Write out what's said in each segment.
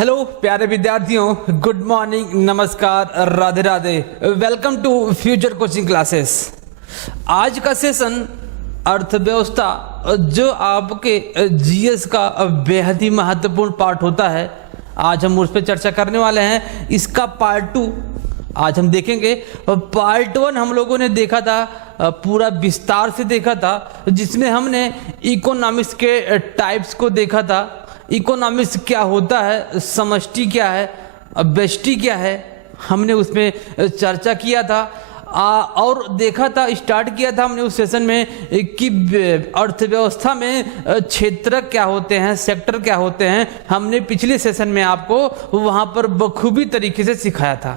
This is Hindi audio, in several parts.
हेलो प्यारे विद्यार्थियों, गुड मॉर्निंग, नमस्कार, Radhe Radhe. Welcome to future coaching classes. आज का सेशन अर्थव्यवस्था जो आपके जीएस का बेहद ही महत्वपूर्ण पार्ट होता है, आज हम उस पर चर्चा करने वाले हैं। इसका पार्ट 2 आज हम देखेंगे। पार्ट 1 हम लोगों ने देखा था, पूरा विस्तार से देखा था, जिसमें हमने इकोनॉमिक्स के टाइप्स को देखा था। इकोनॉमिक्स क्या होता है, समष्टि क्या है, व्यष्टि क्या है, हमने उसमें चर्चा किया था। और देखा था, स्टार्ट किया था हमने उस सेशन में कि अर्थव्यवस्था में क्षेत्र क्या होते हैं, सेक्टर क्या होते हैं। हमने पिछले सेशन में आपको वहाँ पर बखूबी तरीके से सिखाया था।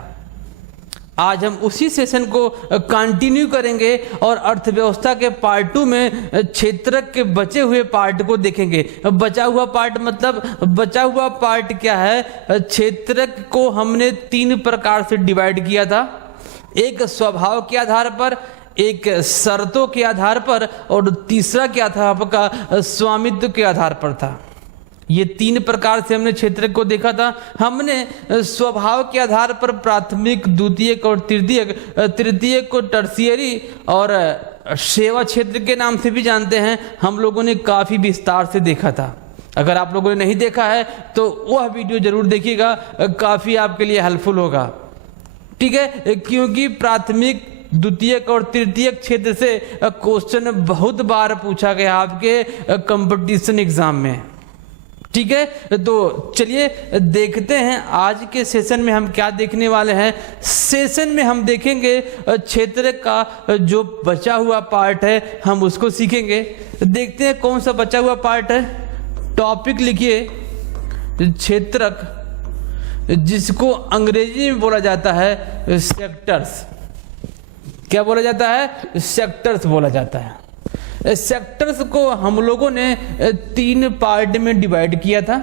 आज हम उसी सेशन को कंटिन्यू करेंगे और अर्थव्यवस्था के पार्ट 2 में क्षेत्र के बचे हुए पार्ट को देखेंगे। बचा हुआ पार्ट मतलब बचा हुआ पार्ट क्या है? क्षेत्र को हमने 3 प्रकार से डिवाइड किया था। एक स्वभाव के आधार पर, एक शर्तों के आधार पर, और तीसरा क्या था आपका स्वामित्व के आधार पर था। ये 3 प्रकार से हमने क्षेत्र को देखा था। हमने स्वभाव के आधार पर प्राथमिक, द्वितीयक और तृतीयक को टर्शियरी और सेवा क्षेत्र के नाम से भी जानते हैं। हम लोगों ने काफी विस्तार से देखा था। अगर आप लोगों ने नहीं देखा है तो वह वीडियो जरूर देखिएगा, काफी आपके लिए हेल्पफुल होगा। ठीक है, क्योंकि प्राथमिक, द्वितीयक और तृतीयक क्षेत्र से क्वेश्चन बहुत बार पूछा गया आपके कंपटीशन एग्जाम में। ठीक है, तो चलिए देखते हैं आज के सेशन में हम क्या देखने वाले हैं। सेशन में हम देखेंगे क्षेत्र का जो बचा हुआ पार्ट है, हम उसको सीखेंगे। देखते हैं कौन सा बचा हुआ पार्ट है। टॉपिक लिखिए क्षेत्रक, जिसको अंग्रेजी में बोला जाता है सेक्टर्स। क्या बोला जाता है? सेक्टर्स बोला जाता है। सेक्टर्स को हम लोगों ने 3 पार्ट में डिवाइड किया था।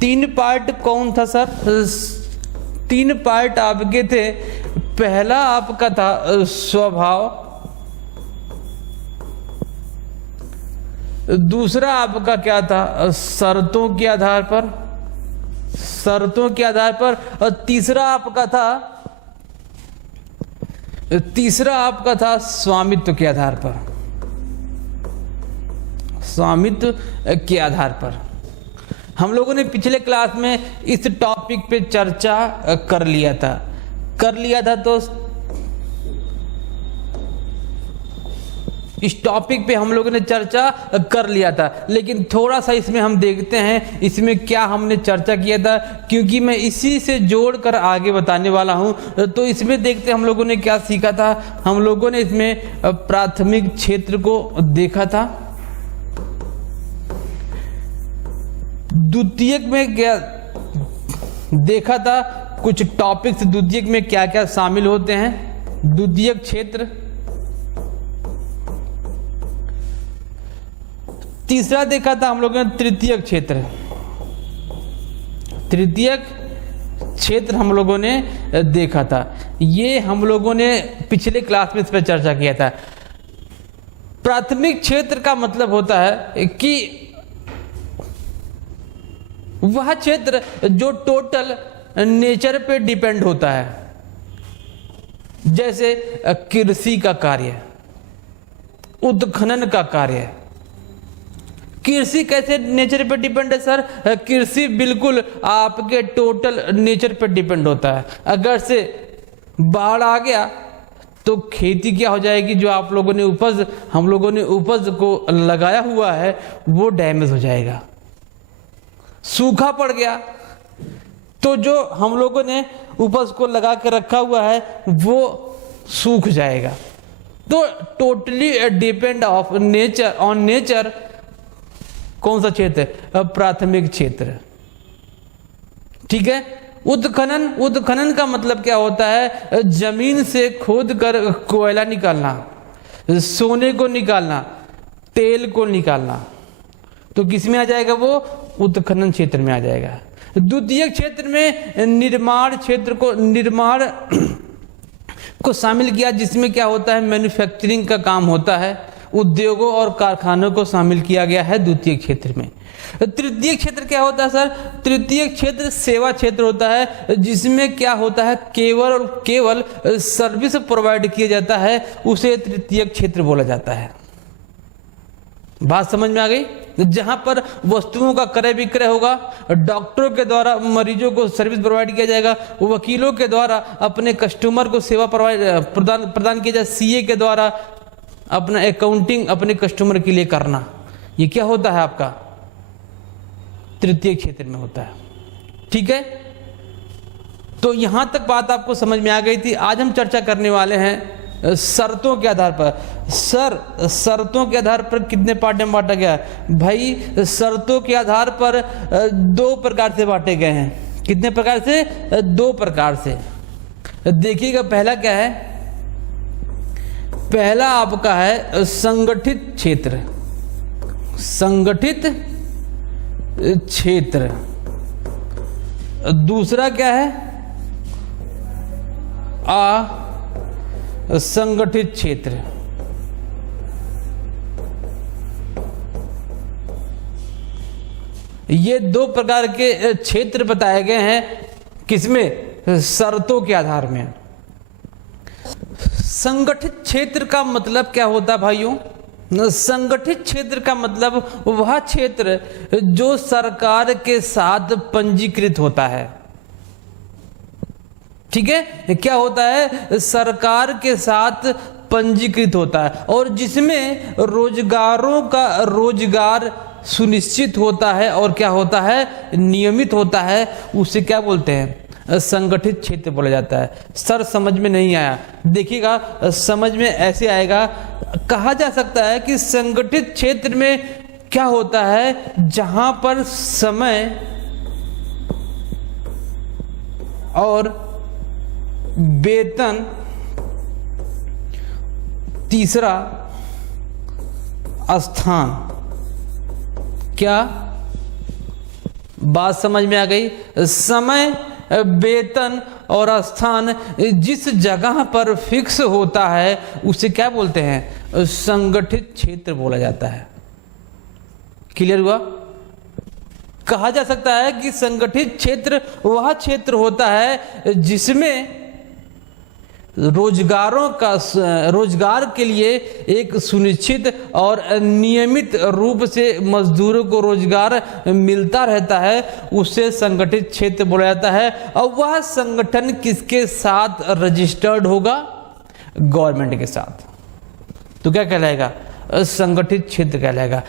3 पार्ट कौन था सर? 3 पार्ट आपके थे। पहला आपका था स्वभाव, दूसरा आपका क्या था? शर्तों के आधार पर, शर्तों के आधार पर, और तीसरा आपका था स्वामित्व के आधार पर, स्वामित्व के आधार पर। हम लोगों ने पिछले क्लास में इस टॉपिक पे चर्चा कर लिया था तो इस टॉपिक पे हम लोगों ने चर्चा कर लिया था। लेकिन थोड़ा सा इसमें हम देखते हैं इसमें क्या हमने चर्चा किया था, क्योंकि मैं इसी से जोड़कर आगे बताने वाला हूं। तो इसमें देखते हैं हम लोगों ने क्या सीखा था। हम लोगों ने इसमें प्राथमिक क्षेत्र को देखा था। द्वितीयक में क्या देखा था? कुछ टॉपिक्स द्वितीयक में क्या क्या शामिल होते हैं। द्वितीयक क्षेत्र। तीसरा देखा था हम लोगों ने तृतीयक क्षेत्र। तृतीयक क्षेत्र हम लोगों ने देखा था। ये हम लोगों ने पिछले क्लास में इस पर चर्चा किया था। प्राथमिक क्षेत्र का मतलब होता है कि वह क्षेत्र जो टोटल नेचर पे डिपेंड होता है, जैसे कृषि का कार्य, उत्खनन का कार्य। कृषि कैसे नेचर पे डिपेंड है सर? कृषि बिल्कुल आपके टोटल नेचर पे डिपेंड होता है। अगर से बाढ़ आ गया तो खेती क्या हो जाएगी? जो आप लोगों ने हम लोगों ने उपज को लगाया हुआ है वो डैमेज हो जाएगा। सूखा पड़ गया तो जो हम लोगों ने उपज को लगा के रखा हुआ है वो सूख जाएगा। तो टोटली डिपेंड ऑन नेचर। कौन सा क्षेत्र? प्राथमिक क्षेत्र। ठीक है। उत्खनन का मतलब क्या होता है? जमीन से खोद कर कोयला निकालना, सोने को निकालना, तेल को निकालना। तो किस में आ जाएगा वो? उत्खनन क्षेत्र में आ जाएगा। द्वितीय क्षेत्र में निर्माण को शामिल किया, जिसमें क्या होता है? मैन्युफैक्चरिंग का काम होता है। उद्योगों और कारखानों को शामिल किया गया है द्वितीय क्षेत्र में। तृतीय क्षेत्र क्या होता है सर? तृतीय क्षेत्र सेवा क्षेत्र होता है, जिसमें क्या होता है, केवल और केवल सर्विस प्रोवाइड किया जाता है, उसे तृतीय क्षेत्र बोला जाता है। बात समझ में आ गई? जहां पर वस्तुओं का क्रय विक्रय होगा, डॉक्टरों के द्वारा मरीजों को सर्विस प्रोवाइड किया जाएगा, वकीलों के द्वारा अपने कस्टमर को सेवा प्रदान किया जाए, सीए के द्वारा अपना अकाउंटिंग अपने कस्टमर के लिए करना, ये क्या होता है आपका? तृतीय क्षेत्र में होता है। ठीक है, तो यहां तक बात आपको समझ में आ गई थी। आज हम चर्चा करने वाले हैं शर्तों के आधार पर। सर, शर्तों के आधार पर कितने पार्ट में बांटा गया है? भाई शर्तों के आधार पर 2 प्रकार से बांटे गए हैं। कितने प्रकार से? 2 प्रकार से। देखिएगा, पहला क्या है? पहला आपका है संगठित क्षेत्र। संगठित क्षेत्र। दूसरा क्या है? असंगठित क्षेत्र। ये 2 प्रकार के क्षेत्र बताए गए हैं। किसमें? शर्तों के आधार में। संगठित क्षेत्र का मतलब क्या होता है भाइयों? संगठित क्षेत्र का मतलब वह क्षेत्र जो सरकार के साथ पंजीकृत होता है। ठीक है, क्या होता है? सरकार के साथ पंजीकृत होता है और जिसमें रोजगारों का रोजगार सुनिश्चित होता है और क्या होता है? नियमित होता है। उसे क्या बोलते हैं? संगठित क्षेत्र बोला जाता है। सर समझ में नहीं आया? देखिएगा, समझ में ऐसे आएगा। कहा जा सकता है कि संगठित क्षेत्र में क्या होता है? जहां पर समय और वेतन, तीसरा स्थान। क्या बात समझ में आ गई? समय, वेतन और स्थान जिस जगह पर फिक्स होता है उसे क्या बोलते हैं? संगठित क्षेत्र बोला जाता है। क्लियर हुआ? कहा जा सकता है कि संगठित क्षेत्र वह क्षेत्र होता है जिसमें रोजगार के लिए एक सुनिश्चित और नियमित रूप से मजदूरों को रोजगार मिलता रहता है, उससे संगठित क्षेत्र बोला जाता है। और वह संगठन किसके साथ रजिस्टर्ड होगा? गवर्नमेंट के साथ। तो क्या कहलाएगा? संगठित क्षेत्र कहलाएगा।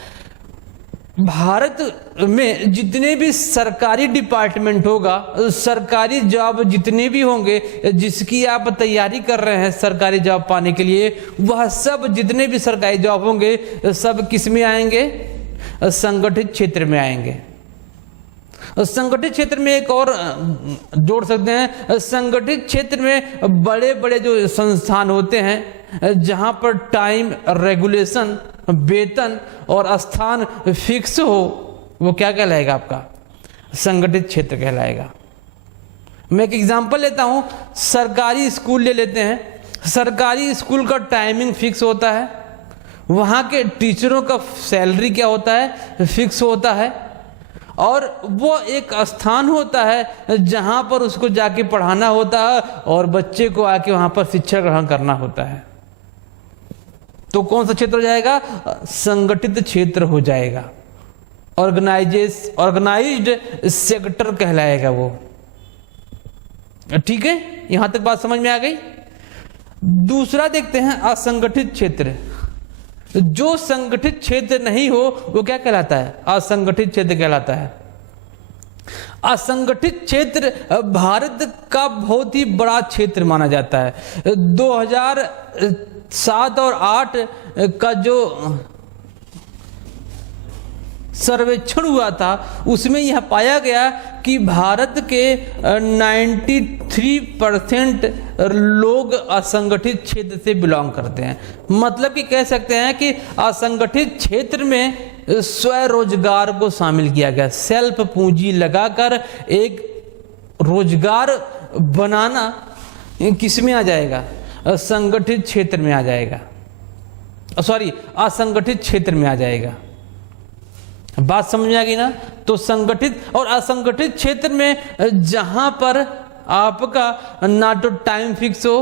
भारत में जितने भी सरकारी डिपार्टमेंट होगा, सरकारी जॉब जितने भी होंगे, जिसकी आप तैयारी कर रहे हैं सरकारी जॉब पाने के लिए, वह सब जितने भी सरकारी जॉब होंगे सब किस में आएंगे? संगठित क्षेत्र में आएंगे। संगठित क्षेत्र में एक और जोड़ सकते हैं, संगठित क्षेत्र में बड़े बड़े जो संस्थान होते हैं जहां पर टाइम रेगुलेशन, वेतन और स्थान फिक्स हो, वो क्या कहलाएगा? आपका संगठित क्षेत्र कहलाएगा। मैं एक एग्जांपल लेता हूं, सरकारी स्कूल ले लेते हैं। सरकारी स्कूल का टाइमिंग फिक्स होता है, वहां के टीचरों का सैलरी क्या होता है? फिक्स होता है, और वो एक स्थान होता है जहां पर उसको जाके पढ़ाना होता है और बच्चे को आके वहां पर शिक्षा ग्रहण करना होता है। तो कौन सा क्षेत्र हो जाएगा? संगठित क्षेत्र हो जाएगा। ऑर्गेनाइज्ड सेक्टर कहलाएगा वो। ठीक है, यहां तक बात समझ में आ गई। दूसरा देखते हैं असंगठित क्षेत्र। जो संगठित क्षेत्र नहीं हो वो क्या कहलाता है? असंगठित क्षेत्र कहलाता है। असंगठित क्षेत्र भारत का बहुत ही बड़ा क्षेत्र माना जाता है। 2007 और 8 का जो सर्वेक्षण हुआ था उसमें यह पाया गया कि भारत के 93% लोग असंगठित क्षेत्र से बिलोंग करते हैं। मतलब कि कह सकते हैं कि असंगठित क्षेत्र में स्वरोजगार को शामिल किया गया। सेल्फ पूंजी लगाकर एक रोजगार बनाना किस में आ जाएगा? संगठित क्षेत्र में आ जाएगा। सॉरी असंगठित क्षेत्र में आ जाएगा। बात समझ में आ गई ना। तो संगठित और असंगठित क्षेत्र में जहां पर आपका ना तो टाइम फिक्स हो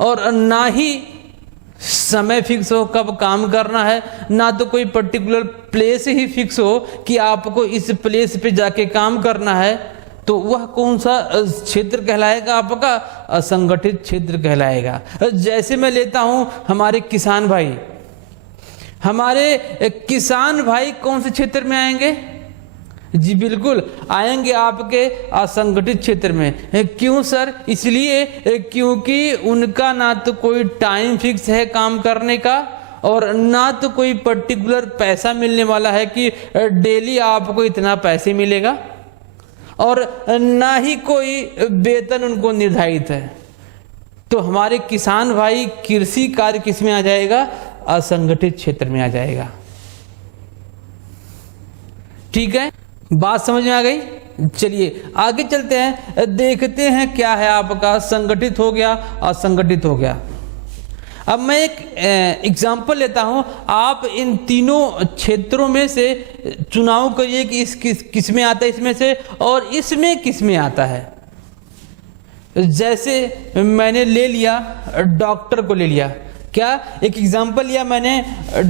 और ना ही समय फिक्स हो कब काम करना है, ना तो कोई पर्टिकुलर प्लेस ही फिक्स हो कि आपको इस प्लेस पे जाके काम करना है, तो वह कौन सा क्षेत्र कहलाएगा? आपका असंगठित क्षेत्र कहलाएगा। जैसे मैं लेता हूं हमारे किसान भाई, हमारे किसान भाई कौन से क्षेत्र में आएंगे? जी बिल्कुल आएंगे आपके असंगठित क्षेत्र में। क्यों सर? इसलिए क्योंकि उनका ना तो कोई टाइम फिक्स है काम करने का और ना तो कोई पर्टिकुलर पैसा मिलने वाला है कि डेली आपको इतना पैसे मिलेगा, और ना ही कोई वेतन उनको निर्धारित है। तो हमारे किसान भाई कृषि कार्य किस में आ जाएगा? असंगठित क्षेत्र में आ जाएगा। ठीक है, बात समझ में आ गई। चलिए आगे चलते हैं, देखते हैं क्या है आपका संगठित हो गया, असंगठित हो गया। अब मैं एक एग्जाम्पल लेता हूं, आप इन तीनों क्षेत्रों में से चुनाव करिए कि किस में आता है इसमें से, और इसमें किस में आता है। जैसे मैंने ले लिया डॉक्टर को ले लिया, क्या एक एग्जाम्पल लिया मैंने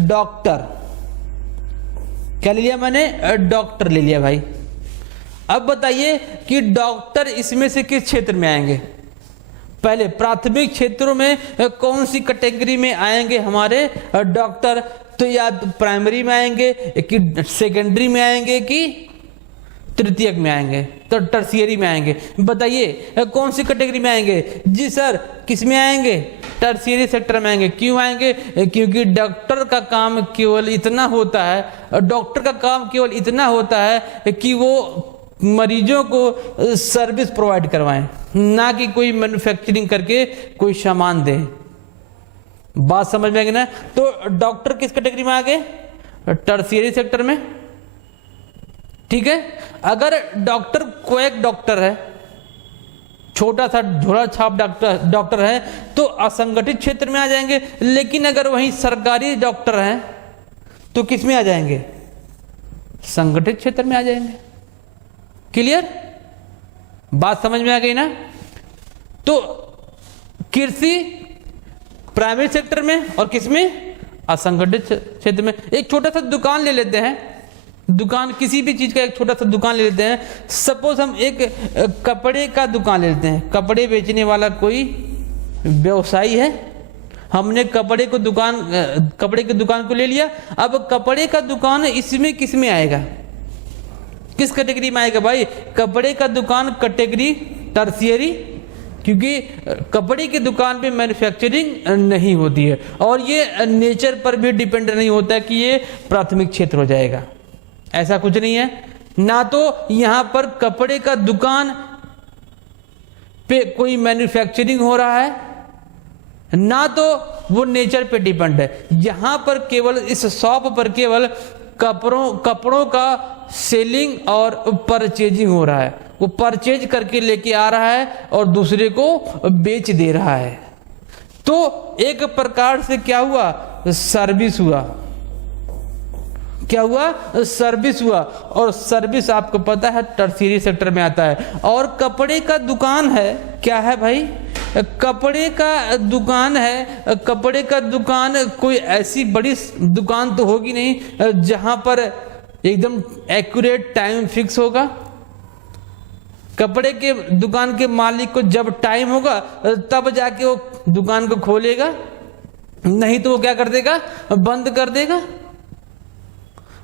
डॉक्टर, क्या ले लिया मैंने? डॉक्टर ले लिया भाई। अब बताइए कि डॉक्टर इसमें से किस क्षेत्र में आएंगे? पहले प्राथमिक क्षेत्रों में कौन सी कैटेगरी में आएंगे हमारे डॉक्टर? तो या तो प्राइमरी में आएंगे कि सेकेंडरी में आएंगे कि तृतीयक में आएंगे, तो टर्शियरी में आएंगे। बताइए कौन सी कैटेगरी में आएंगे? जी सर किस में आएंगे? टर्शियरी सेक्टर में आएंगे। क्यों आएंगे? क्योंकि डॉक्टर का काम केवल इतना होता है, डॉक्टर का काम केवल इतना होता है कि वो मरीजों को सर्विस प्रोवाइड करवाएं, ना कि कोई मैन्युफैक्चरिंग करके कोई सामान दे। बात समझ में आ गई ना। तो डॉक्टर किस कैटेगरी में आ गए? टर्शियरी सेक्टर में। ठीक है, अगर डॉक्टर को एक डॉक्टर है, छोटा सा झोला छाप डॉक्टर है, तो असंगठित क्षेत्र में आ जाएंगे। लेकिन अगर वहीं सरकारी डॉक्टर हैं तो किस में आ जाएंगे? संगठित क्षेत्र में आ जाएंगे। क्लियर? बात समझ में आ गई ना। तो कृषि प्राइमरी सेक्टर में और किस में? असंगठित क्षेत्र में। एक छोटा सा दुकान ले लेते हैं, दुकान किसी भी चीज का एक छोटा सा दुकान ले लेते हैं। सपोज हम एक कपड़े का दुकान ले लेते हैं, कपड़े बेचने वाला कोई व्यवसायी है, हमने कपड़े की दुकान को ले लिया। अब कपड़े का दुकान इसमें किस में आएगा? किस कैटेगरी में आएगा भाई? कपड़े का दुकान कैटेगरी टर्शियरी, क्योंकि कपड़े की दुकान पे मैन्युफैक्चरिंग नहीं होती है और ये नेचर पर भी डिपेंड नहीं होता है कि ये प्राथमिक क्षेत्र हो जाएगा। ऐसा कुछ नहीं है। ना तो यहां पर कपड़े का दुकान पे कोई मैन्युफैक्चरिंग हो रहा है, ना तो वो नेचर पे डिपेंड है। यहां पर केवल इस शॉप पर केवल कपड़ों का सेलिंग और परचेजिंग हो रहा है। वो परचेज करके लेके आ रहा है और दूसरे को बेच दे रहा है। तो एक प्रकार से क्या हुआ? सर्विस हुआ। क्या हुआ? सर्विस हुआ। और सर्विस आपको पता है टर्शियरी सेक्टर में आता है। और कपड़े का दुकान है, क्या है भाई? कपड़े का दुकान है। कपड़े का दुकान कोई ऐसी बड़ी दुकान तो होगी नहीं जहां पर एकदम एक्यूरेट टाइम फिक्स होगा। कपड़े के दुकान के मालिक को जब टाइम होगा तब जाके वो दुकान को खोलेगा, नहीं तो वो क्या कर देगा? बंद कर देगा।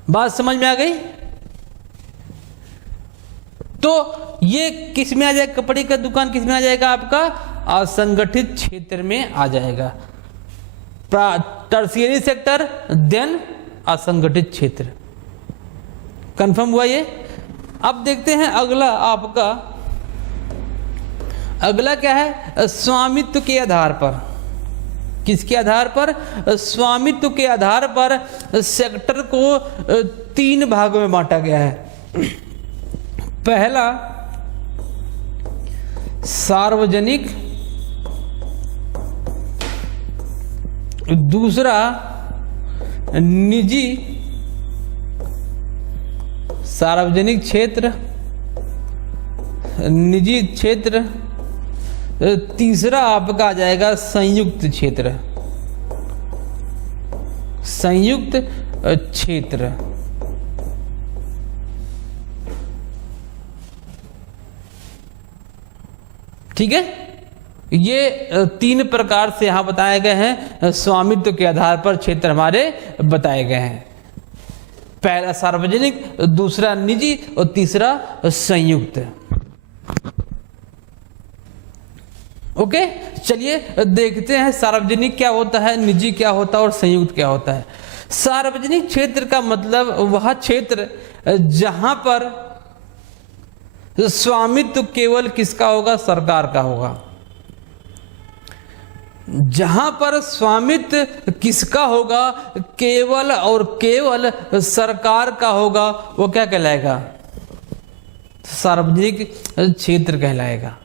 बात समझ में आ गई? तो ये किस में आ जाएगा? कपड़े का दुकान किस में आ जाएगा? आपका असंगठित क्षेत्र में आ जाएगा। टर्शियरी सेक्टर देन असंगठित क्षेत्र। कंफर्म हुआ ये? अब देखते हैं अगला आपका, अगला क्या है? स्वामित्व के आधार पर। किसके आधार पर? स्वामित्व के आधार पर सेक्टर को 3 भागों में बांटा गया है। पहला सार्वजनिक, दूसरा निजी सार्वजनिक क्षेत्र, निजी क्षेत्र, तीसरा आपका आ जाएगा संयुक्त क्षेत्र, संयुक्त क्षेत्र। ठीक है, ये तीन प्रकार से यहां बताए गए हैं, स्वामित्व के आधार पर क्षेत्र हमारे बताए गए हैं। पहला सार्वजनिक, दूसरा निजी और तीसरा संयुक्त। ओके, चलिए देखते हैं सार्वजनिक क्या होता है, निजी क्या होता है और संयुक्त क्या होता है। सार्वजनिक क्षेत्र का मतलब वह क्षेत्र जहां पर स्वामित्व केवल किसका होगा, सरकार का होगा। जहां पर स्वामित्व किसका होगा, केवल और केवल सरकार का होगा, वो क्या कहलाएगा, सार्वजनिक क्षेत्र कहलाएगा।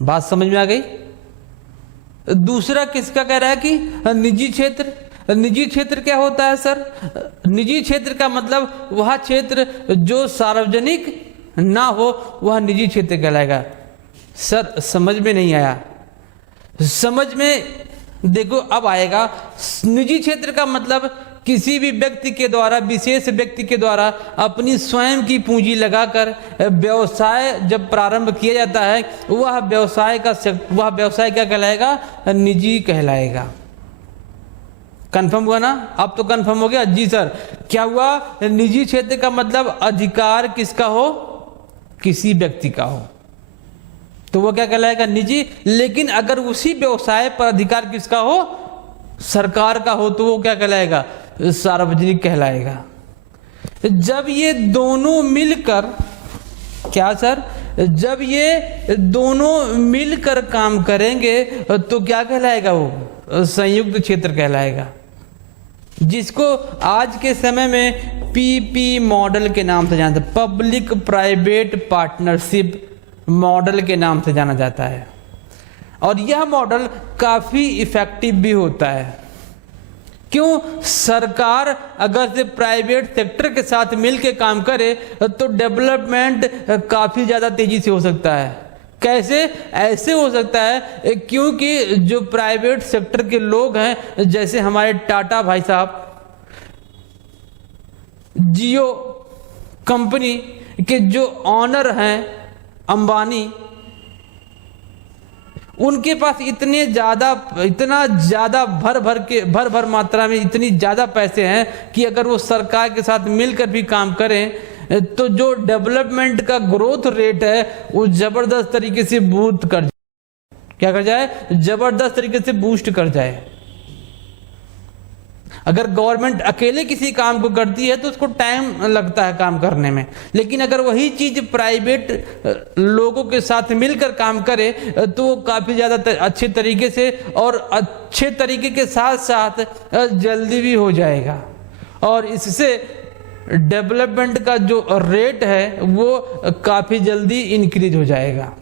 बात समझ में आ गई। दूसरा किसका कह रहा है कि निजी क्षेत्र। निजी क्षेत्र क्या होता है सर? निजी क्षेत्र का मतलब वह क्षेत्र जो सार्वजनिक ना हो वह निजी क्षेत्र कहलाएगा। सर समझ में नहीं आया, समझ में देखो अब आएगा। निजी क्षेत्र का मतलब किसी भी व्यक्ति के द्वारा, विशेष व्यक्ति के द्वारा अपनी स्वयं की पूंजी लगाकर व्यवसाय जब प्रारंभ किया जाता है, वह व्यवसाय क्या कहलाएगा, निजी कहलाएगा। कंफर्म हुआ ना? अब तो कंफर्म हो गया जी सर। क्या हुआ? निजी क्षेत्र का मतलब अधिकार किसका हो, किसी व्यक्ति का हो, तो वो क्या कहलाएगा, निजी। लेकिन अगर उसी व्यवसाय पर अधिकार किसका हो, सरकार का हो, तो वो क्या कहलाएगा, सार्वजनिक कहलाएगा। जब ये दोनों मिलकर, क्या सर, जब ये दोनों मिलकर काम करेंगे तो क्या कहलाएगा, वो संयुक्त क्षेत्र कहलाएगा, जिसको आज के समय में पीपी मॉडल के नाम से जाना जाता है, पब्लिक प्राइवेट पार्टनरशिप मॉडल के नाम से जाना जाता है। और यह मॉडल काफी इफेक्टिव भी होता है। क्यों? सरकार अगर से प्राइवेट सेक्टर के साथ मिलकर काम करे तो डेवलपमेंट काफी ज्यादा तेजी से हो सकता है। कैसे? ऐसे हो सकता है क्योंकि जो प्राइवेट सेक्टर के लोग हैं, जैसे हमारे टाटा भाई साहब, जियो कंपनी के जो ऑनर हैं अंबानी, उनके पास इतना ज्यादा भर मात्रा में इतनी ज्यादा पैसे हैं कि अगर वो सरकार के साथ मिलकर भी काम करें तो जो डेवलपमेंट का ग्रोथ रेट है वो जबरदस्त तरीके से बूस्ट कर जाए। क्या कर जाए? जबरदस्त तरीके से बूस्ट कर जाए। अगर गवर्नमेंट अकेले किसी काम को करती है तो उसको टाइम लगता है काम करने में, लेकिन अगर वही चीज प्राइवेट लोगों के साथ मिलकर काम करे तो वो काफी ज्यादा अच्छे तरीके से और अच्छे तरीके के साथ साथ जल्दी भी हो जाएगा, और इससे डेवलपमेंट का जो रेट है वो काफी जल्दी इंक्रीज हो जाएगा।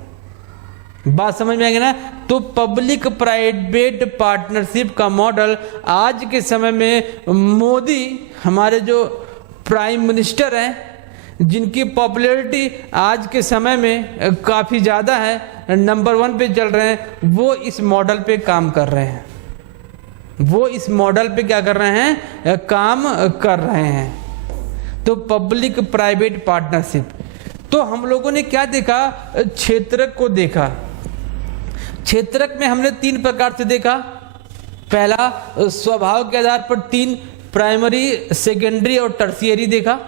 बात समझ में आएगी ना? तो पब्लिक प्राइवेट पार्टनरशिप का मॉडल आज के समय में मोदी, हमारे जो प्राइम मिनिस्टर हैं, जिनकी पॉपुलैरिटी आज के समय में काफी ज्यादा है, नंबर 1 पे चल रहे हैं, वो इस मॉडल पे काम कर रहे हैं। वो इस मॉडल पे क्या कर रहे हैं? काम कर रहे हैं। तो पब्लिक प्राइवेट पार्टनरशिप। तो हम लोगों ने क्या देखा? क्षेत्रक को देखा। क्षेत्रक में हमने 3 प्रकार से देखा। पहला, स्वभाव के आधार पर 3 प्राइमरी, सेकेंडरी और टर्शियरी देखा।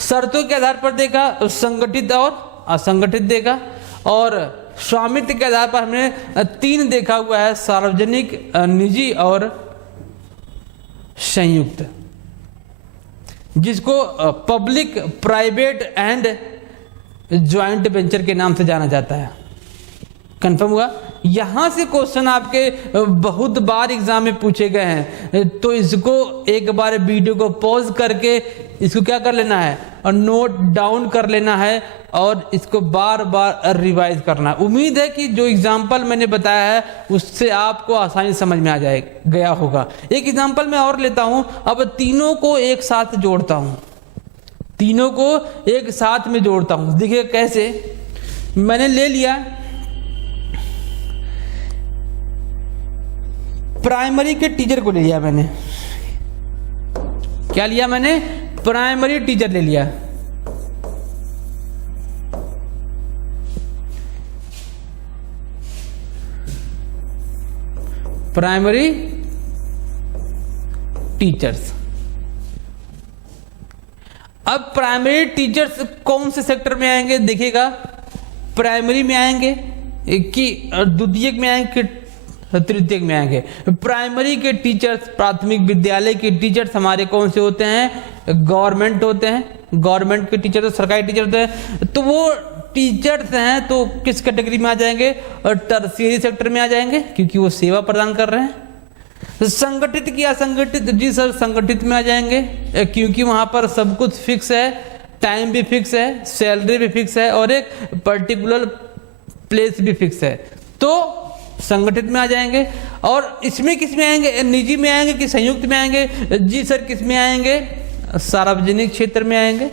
शर्तों के आधार पर देखा, संगठित और असंगठित देखा। और स्वामित्व के आधार पर हमने 3 देखा हुआ है, सार्वजनिक, निजी और संयुक्त, जिसको public private and joint venture के नाम से जाना जाता है। कंफर्म हुआ? यहां से क्वेश्चन आपके बहुत बार एग्जाम में पूछे गए हैं, तो इसको एक बार वीडियो को पॉज करके इसको क्या कर लेना है और नोट डाउन कर लेना है और इसको बार बार रिवाइज करना है। उम्मीद है कि जो एग्जाम्पल मैंने बताया है उससे आपको आसानी समझ में आ गया होगा। एक एग्जाम्पल मैं और लेता हूं, अब तीनों को एक साथ जोड़ता हूं, तीनों को एक साथ में जोड़ता हूं। देखिए कैसे, मैंने ले लिया प्राइमरी के टीचर को, ले लिया मैंने, क्या लिया मैंने, प्राइमरी टीचर ले लिया। Primary teachers. अब प्राइमरी टीचर्स कौन से सेक्टर में आएंगे, देखिएगा, प्राइमरी में आएंगे कि द्वितीयक में आएंगे, तृतीयक में आएंगे। प्राइमरी के टीचर्स, प्राथमिक विद्यालय के टीचर्स हमारे कौन से होते हैं, गवर्नमेंट होते हैं। गवर्नमेंट के टीचर तो सरकारी टीचर होते हैं, तो वो टीचर्स हैं तो किस कैटेगरी में आ जाएंगे, और टर्शियरी सेक्टर में आ जाएंगे क्योंकि वो सेवा प्रदान कर रहे हैं। संगठित की असंगठित, जी सर संगठित में आ जाएंगे क्योंकि वहां पर सब कुछ फिक्स है, टाइम भी फिक्स है, सैलरी भी फिक्स है और एक पर्टिकुलर प्लेस भी फिक्स है, तो संगठित में आ जाएंगे। और इसमें किस में आएंगे, निजी में आएंगे कि संयुक्त में आएंगे, जी सर किस में आएंगे, सार्वजनिक क्षेत्र में आएंगे।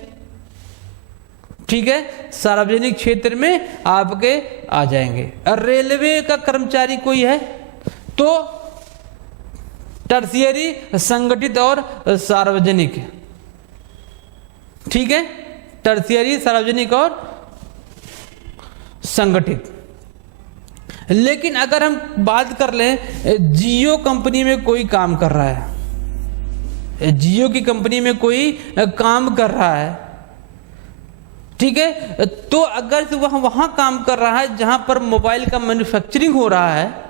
ठीक है, सार्वजनिक क्षेत्र में आपके आ जाएंगे। और रेलवे का कर्मचारी कोई है तो टर्शियरी, संगठित और सार्वजनिक। ठीक है, टर्शियरी, सार्वजनिक और संगठित। लेकिन अगर हम बात कर लें, जियो कंपनी में कोई काम कर रहा है, जियो की कंपनी में कोई काम कर रहा है, ठीक है, तो अगर वह वहां काम कर रहा है जहां पर मोबाइल का मैन्युफैक्चरिंग हो रहा है,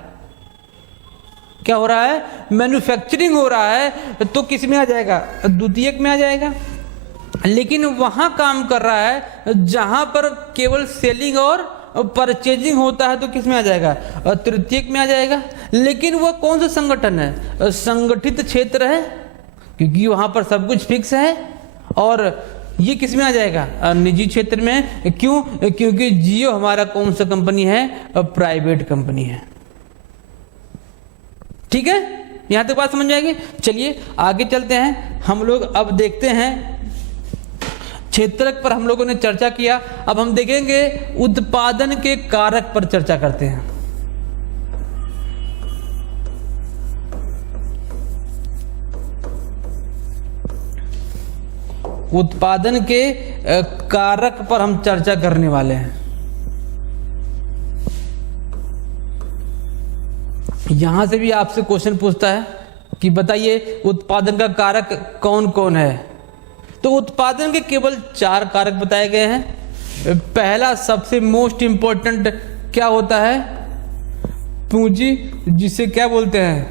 क्या हो रहा है, मैन्युफैक्चरिंग हो रहा है, तो किस में आ जाएगा, द्वितीयक में आ जाएगा। लेकिन वहां काम कर रहा है जहां पर केवल सेलिंग और परचेजिंग होता है, तो किस में आ जाएगा, तृतीयक में आ जाएगा। लेकिन वह कौन सा संगठन है, संगठित क्षेत्र है क्योंकि वहां पर सब कुछ फिक्स है। और ये किस में आ जाएगा, निजी क्षेत्र में। क्यों, क्योंकि जियो हमारा कौन सा कंपनी है, प्राइवेट कंपनी है। ठीक है, यहां तक बात समझ जाएगी। चलिए आगे चलते हैं, हम लोग अब देखते हैं, क्षेत्रक पर हम लोगों ने चर्चा किया, अब हम देखेंगे उत्पादन के कारक पर चर्चा करते हैं। उत्पादन के कारक पर हम चर्चा करने वाले हैं। यहां से भी आपसे क्वेश्चन पूछता है कि बताइए उत्पादन का कारक कौन कौन है। तो उत्पादन के केवल 4 कारक बताए गए हैं। पहला सबसे मोस्ट इंपॉर्टेंट क्या होता है, पूंजी, जिसे क्या बोलते हैं,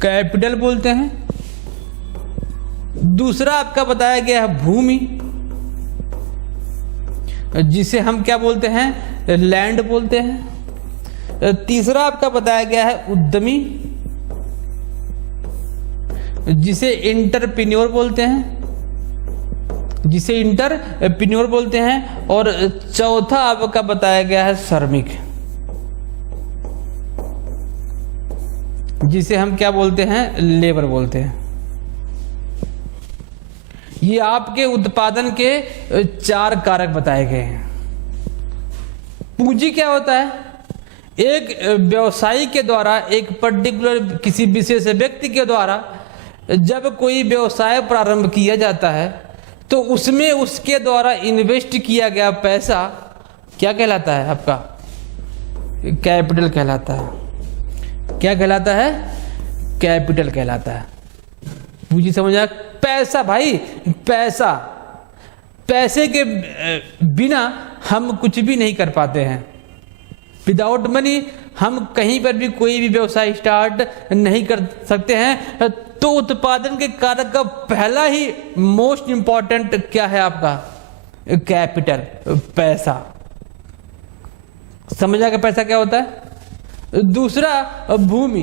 कैपिटल बोलते हैं। दूसरा आपका बताया गया है भूमि, जिसे हम क्या बोलते हैं, लैंड बोलते हैं। तीसरा आपका बताया गया है उद्यमी, जिसे इंटरप्रेन्योर बोलते हैं, जिसे इंटरप्रेन्योर बोलते हैं। और चौथा आपका बताया गया है श्रमिक, जिसे हम क्या बोलते हैं, लेबर बोलते हैं। ये आपके उत्पादन के 4 कारक बताए गए हैं। पूंजी क्या होता है, एक व्यवसायी के द्वारा, एक पर्टिकुलर किसी विशेष व्यक्ति के द्वारा जब कोई व्यवसाय प्रारंभ किया जाता है तो उसमें उसके द्वारा इन्वेस्ट किया गया पैसा क्या कहलाता है, आपका कैपिटल कहलाता है। क्या कहलाता है, कैपिटल कहलाता है। पूंजी समझ आ, पैसा भाई, पैसा, पैसे के बिना हम कुछ भी नहीं कर पाते हैं। विदाउट मनी हम कहीं पर भी कोई भी व्यवसाय स्टार्ट नहीं कर सकते हैं। तो उत्पादन के कारक का पहला ही मोस्ट इंपॉर्टेंट क्या है आपका, कैपिटल, पैसा। समझ आएगा पैसा क्या होता है। दूसरा भूमि,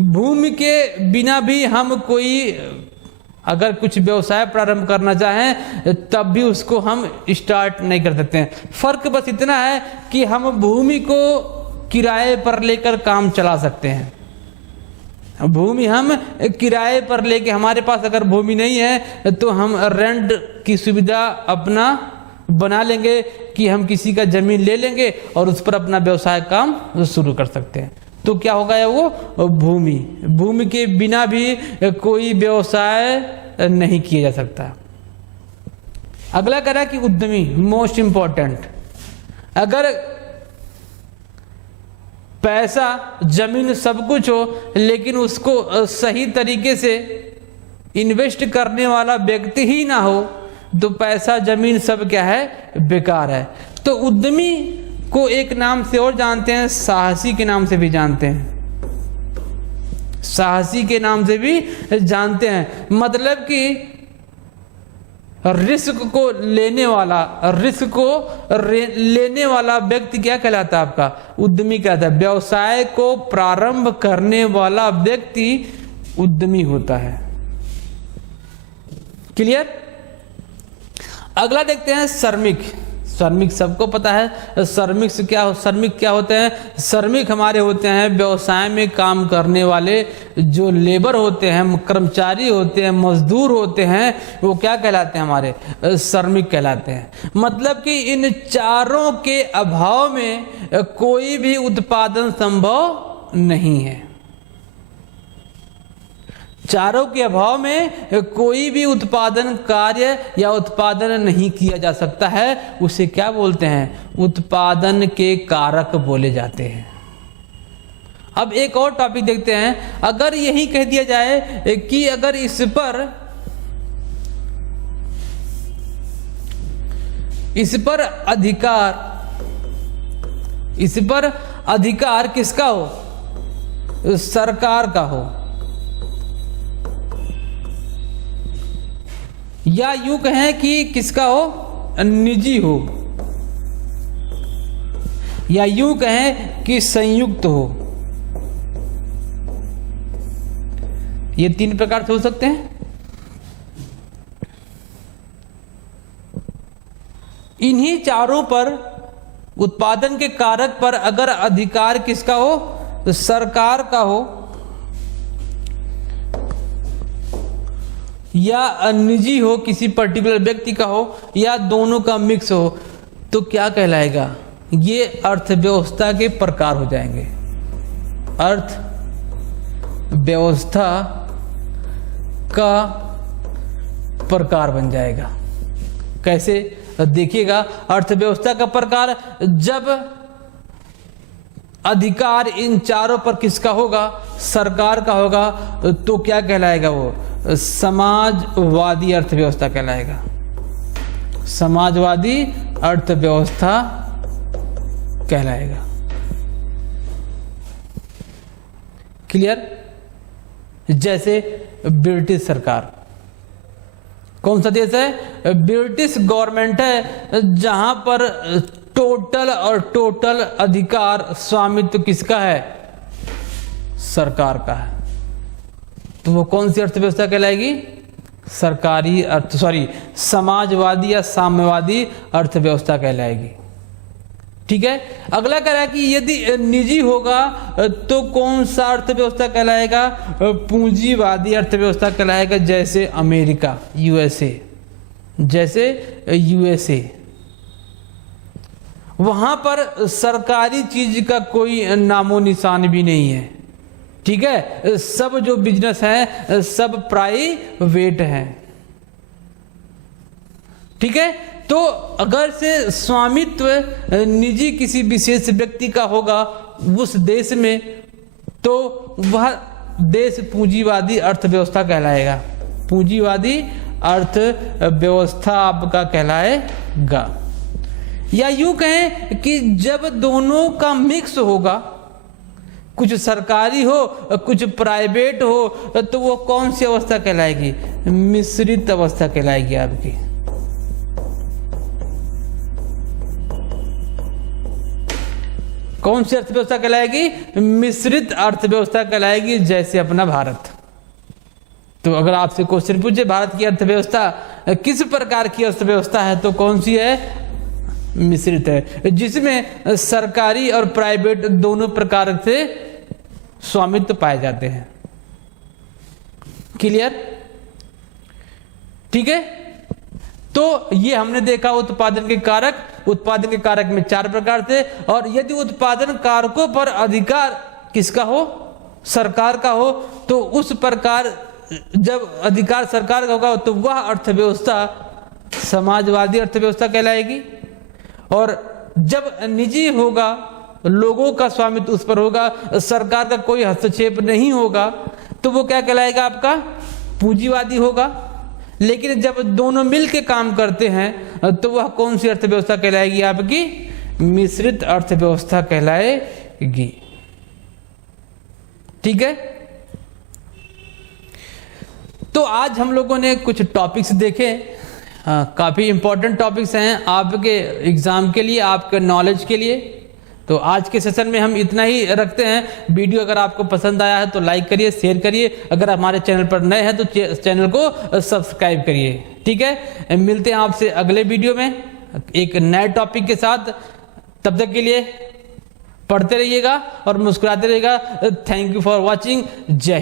भूमि के बिना भी हम कोई अगर कुछ व्यवसाय प्रारंभ करना चाहें तब भी उसको हम स्टार्ट नहीं कर सकते हैं। फर्क बस इतना है कि हम भूमि को किराए पर लेकर काम चला सकते हैं। भूमि हम किराए पर लेके, हमारे पास अगर भूमि नहीं है तो हम रेंट की सुविधा अपना बना लेंगे कि हम किसी का जमीन ले लेंगे और उस पर अपना व्यवसाय काम शुरू कर सकते हैं। तो क्या होगा या वो भूमि, भूमि के बिना भी कोई व्यवसाय नहीं किया जा सकता। अगला कह रहा है कि उद्यमी, मोस्ट इंपॉर्टेंट। अगर पैसा, जमीन सब कुछ हो लेकिन उसको सही तरीके से इन्वेस्ट करने वाला व्यक्ति ही ना हो तो पैसा, जमीन सब क्या है, बेकार है। तो उद्यमी को एक नाम से और जानते हैं, साहसी के नाम से भी जानते हैं, साहसी के नाम से भी जानते हैं। मतलब कि रिस्क को लेने वाला, रिस्क को लेने वाला व्यक्ति क्या कहलाता है, आपका उद्यमी कहलाता है। व्यवसाय को प्रारंभ करने वाला व्यक्ति उद्यमी होता है। क्लियर। अगला देखते हैं श्रमिक। श्रमिक सबको पता है श्रमिक से क्या, श्रमिक क्या होते हैं। श्रमिक हमारे होते हैं व्यवसाय में काम करने वाले जो लेबर होते हैं, कर्मचारी होते हैं, मजदूर होते हैं, वो क्या कहलाते हैं, हमारे श्रमिक कहलाते हैं। मतलब कि इन चारों के अभाव में कोई भी उत्पादन संभव नहीं है। चारों के अभाव में कोई भी उत्पादन कार्य या उत्पादन नहीं किया जा सकता है। उसे क्या बोलते हैं, उत्पादन के कारक बोले जाते हैं। अब एक और टॉपिक देखते हैं। अगर यही कह दिया जाए कि अगर इस पर अधिकार किसका हो, सरकार का हो, या यूं कहें कि किसका हो, निजी हो, या यूं कहें कि संयुक्त हो। ये तीन प्रकार से हो सकते हैं। इन्हीं चारों पर, उत्पादन के कारक पर अगर अधिकार किसका हो, तो सरकार का हो, या निजी हो, किसी पर्टिकुलर व्यक्ति का हो, या दोनों का मिक्स हो, तो क्या कहलाएगा, ये अर्थव्यवस्था के प्रकार हो जाएंगे। अर्थव्यवस्था का प्रकार बन जाएगा। कैसे, देखिएगा। अर्थव्यवस्था का प्रकार, जब अधिकार इन चारों पर किसका होगा, सरकार का होगा, तो क्या कहलाएगा, वो समाजवादी अर्थव्यवस्था कहलाएगा। समाजवादी अर्थव्यवस्था कहलाएगा। क्लियर। जैसे ब्रिटिश सरकार, कौन सा देश है, ब्रिटिश गवर्नमेंट है, जहां पर टोटल अधिकार, स्वामित्व किसका है, सरकार का है। तो वो कौन सी अर्थव्यवस्था कहलाएगी, समाजवादी या साम्यवादी अर्थव्यवस्था कहलाएगी। ठीक है। अगला कह रहा है कि यदि निजी होगा तो कौन सा अर्थव्यवस्था कहलाएगा, पूंजीवादी अर्थव्यवस्था कहलाएगा। जैसे अमेरिका, यूएसए, वहां पर सरकारी चीज का कोई नामो निशान भी नहीं है। ठीक है। सब जो बिजनेस है सब प्राइवेट है। ठीक है। तो अगर से स्वामित्व निजी किसी विशेष व्यक्ति का होगा उस देश में, तो वह देश पूंजीवादी अर्थव्यवस्था कहलाएगा। पूंजीवादी अर्थव्यवस्था आपका कहलाएगा। या यूं कहें कि जब दोनों का मिक्स होगा, कुछ सरकारी हो कुछ प्राइवेट हो, तो वो कौन सी अवस्था कहलाएगी, मिश्रित अवस्था कहलाएगी आपकी। कौन सी अर्थव्यवस्था कहलाएगी? मिश्रित अर्थव्यवस्था कहलाएगी, जैसे अपना भारत। तो अगर आपसे क्वेश्चन पूछे भारत की अर्थव्यवस्था किस प्रकार की अर्थव्यवस्था है, तो कौन सी है? मिश्रित है, जिसमें सरकारी और प्राइवेट दोनों प्रकार से स्वामित्व पाए जाते हैं। क्लियर? ठीक है। तो ये हमने देखा उत्पादन के कारक। उत्पादन के कारक में 4 प्रकार थे, और यदि उत्पादन कारकों पर अधिकार किसका हो? सरकार का हो, तो उस प्रकार जब अधिकार सरकार का होगा तो वह अर्थव्यवस्था समाजवादी अर्थव्यवस्था कहलाएगी। और जब निजी होगा, लोगों का स्वामित्व उस पर होगा, सरकार का कोई हस्तक्षेप नहीं होगा, तो वो क्या कहलाएगा? आपका पूंजीवादी होगा। लेकिन जब दोनों मिल के काम करते हैं तो वह कौन सी अर्थव्यवस्था कहलाएगी? आपकी मिश्रित अर्थव्यवस्था कहलाएगी। ठीक है। तो आज हम लोगों ने कुछ टॉपिक्स देखे, काफी इंपॉर्टेंट टॉपिक्स हैं आपके एग्जाम के लिए, आपके नॉलेज के लिए। तो आज के सेशन में हम इतना ही रखते हैं। वीडियो अगर आपको पसंद आया है तो लाइक करिए, शेयर करिए। अगर हमारे चैनल पर नए हैं तो चैनल को सब्सक्राइब करिए। ठीक है। मिलते हैं आपसे अगले वीडियो में एक नए टॉपिक के साथ। तब तक के लिए पढ़ते रहिएगा और मुस्कुराते रहिएगा। Thank you for watching. जय